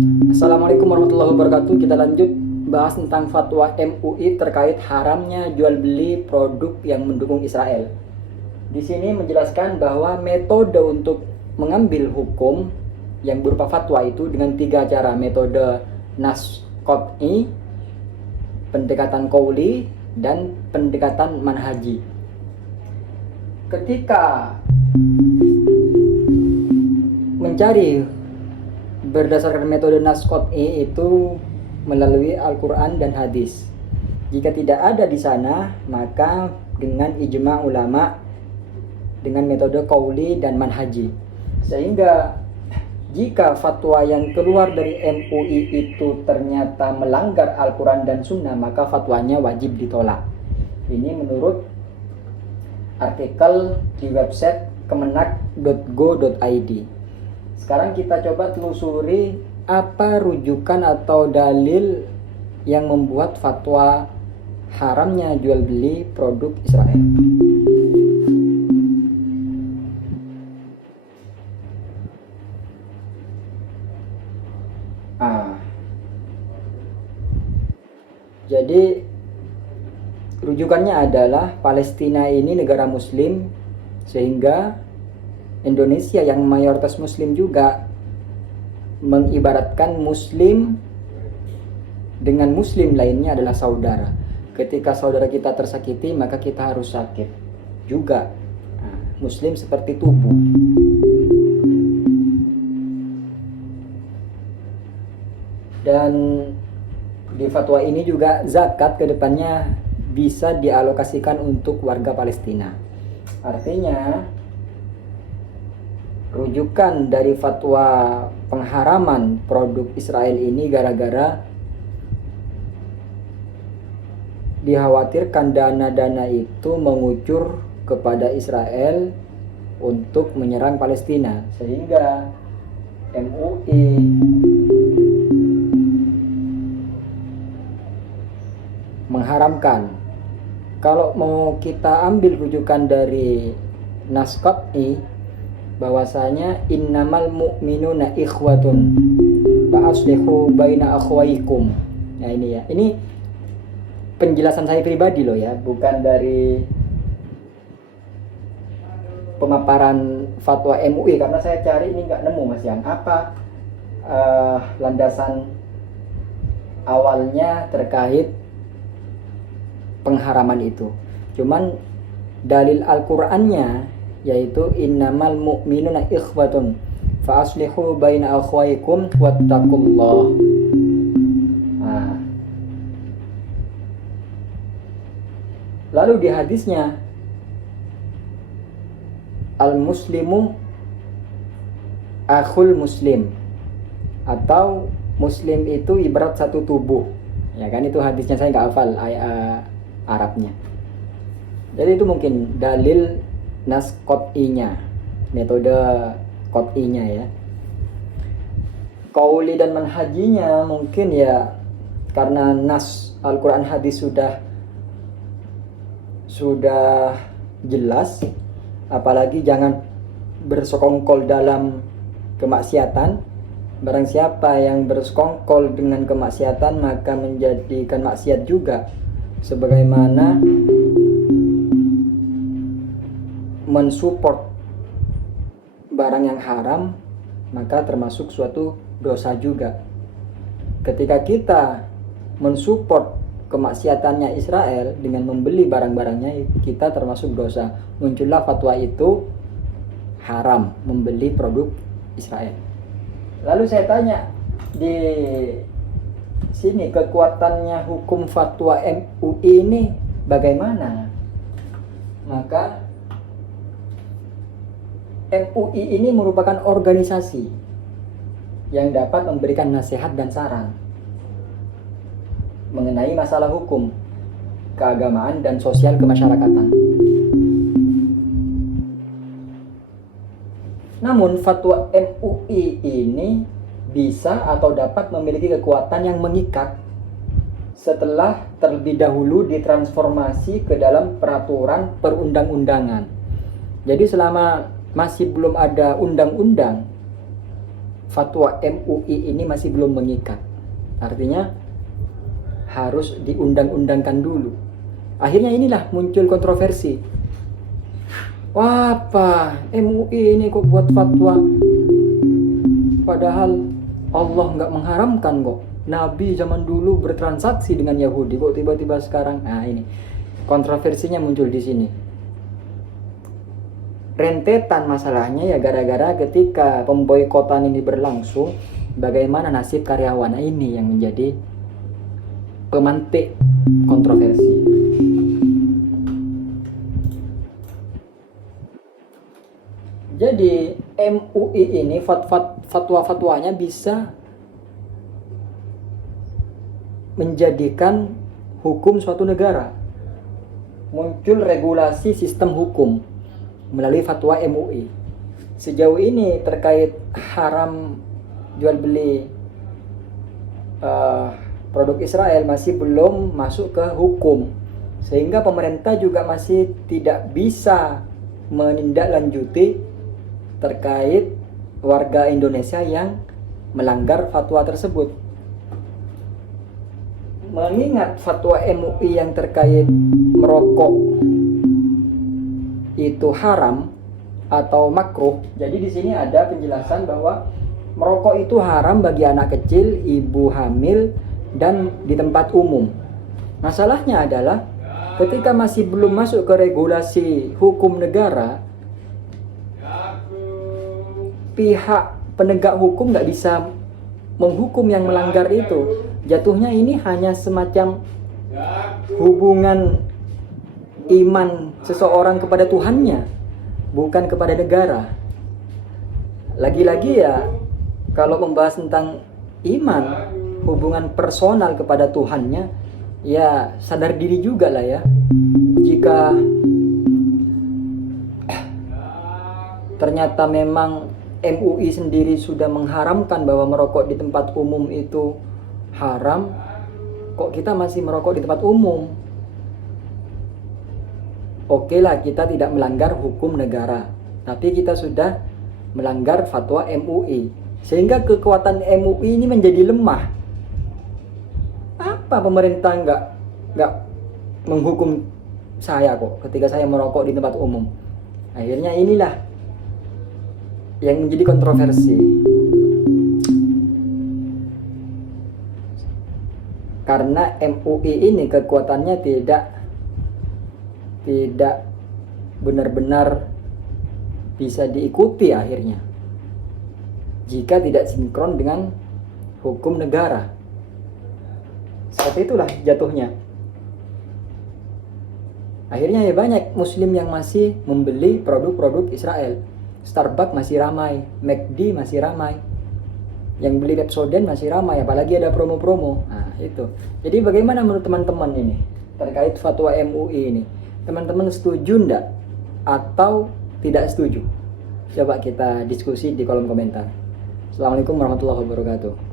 Assalamualaikum warahmatullahi wabarakatuh. Kita lanjut bahas tentang fatwa MUI terkait haramnya jual beli produk yang mendukung Israel. Di sini menjelaskan bahwa metode untuk mengambil hukum yang berupa fatwa itu dengan 3 cara: metode nas qat'i, pendekatan qauli, dan pendekatan manhaji. Ketika mencari berdasarkan metode nas qat'i itu melalui Al-Quran dan hadis. Jika tidak ada di sana, maka dengan ijma ulama dengan metode qauli dan manhaji. Sehingga jika fatwa yang keluar dari MUI itu ternyata melanggar Al-Quran dan Sunnah, maka fatwanya wajib ditolak. Ini menurut artikel di website kemenak.go.id. Sekarang kita coba telusuri apa rujukan atau dalil yang membuat fatwa haramnya jual beli produk Israel. Jadi rujukannya adalah Palestina ini negara muslim, sehingga Indonesia yang mayoritas muslim juga mengibaratkan muslim dengan muslim lainnya adalah saudara. Ketika saudara kita tersakiti, maka kita harus sakit juga. Muslim seperti tubuh. Dan di fatwa ini juga zakat kedepannya bisa dialokasikan untuk warga Palestina. Artinya rujukan dari fatwa pengharaman produk Israel ini gara-gara dikhawatirkan dana-dana itu mengucur kepada Israel untuk menyerang Palestina, sehingga MUI mengharamkan. Kalau mau kita ambil rujukan dari nas qat'i, bahwasanya innamal mu'minuna ikhwatun fa aslihu baina akhwaikum. Nah ini ya, ini penjelasan saya pribadi loh ya, bukan dari pemaparan fatwa MUI, karena saya cari ini nggak nemu Mas Yan apa landasan awalnya terkait pengharaman itu. Cuman dalil Al-Qur'annya yaitu innamal mu'minuna ikhwatun fa aslihu baina akhwaikum wattaqullah. Lalu di hadisnya al-muslimu akhul muslim, atau muslim itu ibarat satu tubuh. Ya kan, itu hadisnya, saya nggak hafal Arabnya. Jadi itu mungkin dalil nas qat'inya, metode qat'inya ya. Qauli dan manhajinya mungkin ya karena nas Al-Quran hadis sudah jelas, apalagi jangan bersekongkol dalam kemaksiatan. Barang siapa yang bersekongkol dengan kemaksiatan maka menjadikan maksiat juga, sebagaimana mensupport barang yang haram maka termasuk suatu dosa juga. Ketika kita mensupport kemaksiatannya Israel dengan membeli barang-barangnya, kita termasuk dosa. Muncullah fatwa itu haram membeli produk Israel. Lalu saya tanya, di sini kekuatannya hukum fatwa MUI ini bagaimana? Maka MUI ini merupakan organisasi yang dapat memberikan nasihat dan saran mengenai masalah hukum, keagamaan, dan sosial kemasyarakatan. Namun fatwa MUI ini bisa atau dapat memiliki kekuatan yang mengikat setelah terlebih dahulu ditransformasi ke dalam peraturan perundang-undangan. Jadi selama masih belum ada undang-undang, fatwa MUI ini masih belum mengikat. Artinya harus diundang-undangkan dulu. Akhirnya inilah muncul kontroversi. Wah, apa MUI ini kok buat fatwa? Padahal Allah nggak mengharamkan kok. Nabi zaman dulu bertransaksi dengan Yahudi, kok tiba-tiba sekarang? Nah, ini kontroversinya muncul di sini. Rentetan masalahnya ya gara-gara ketika pemboikotan ini berlangsung, bagaimana nasib karyawan ini yang menjadi pemantik kontroversi. Jadi MUI ini fatwa-fatwanya bisa menjadikan hukum suatu negara. Muncul regulasi sistem hukum melalui fatwa MUI. Sejauh ini terkait haram jual beli produk Israel masih belum masuk ke hukum, sehingga pemerintah juga masih tidak bisa menindaklanjuti terkait warga Indonesia yang melanggar fatwa tersebut. Mengingat fatwa MUI yang terkait merokok itu haram atau makruh, jadi di sini ada penjelasan bahwa merokok itu haram bagi anak kecil, ibu hamil, dan di tempat umum. Masalahnya adalah ketika masih belum masuk ke regulasi hukum negara, pihak penegak hukum nggak bisa menghukum yang melanggar itu. Jatuhnya ini hanya semacam hubungan iman seseorang kepada Tuhannya, bukan kepada negara. Lagi-lagi ya, kalau membahas tentang iman, hubungan personal kepada Tuhannya, ya sadar diri juga lah ya. Jika ternyata memang MUI sendiri sudah mengharamkan bahwa merokok di tempat umum itu haram, kok kita masih merokok di tempat umum? Oke lah, kita tidak melanggar hukum negara, tapi kita sudah melanggar fatwa MUI, sehingga kekuatan MUI ini menjadi lemah. Apa pemerintah nggak menghukum saya kok ketika saya merokok di tempat umum? Akhirnya inilah yang menjadi kontroversi. Karena MUI ini kekuatannya tidak benar-benar bisa diikuti akhirnya jika tidak sinkron dengan hukum negara. Seperti itulah jatuhnya. Akhirnya ya banyak muslim yang masih membeli produk-produk Israel. Starbucks masih ramai, McD masih ramai, yang beli Pepsodent masih ramai, apalagi ada promo-promo. Nah itu. Jadi bagaimana menurut teman-teman ini terkait fatwa MUI ini? Teman-teman setuju enggak atau tidak setuju? Coba kita diskusi di kolom komentar. Assalamualaikum warahmatullahi wabarakatuh.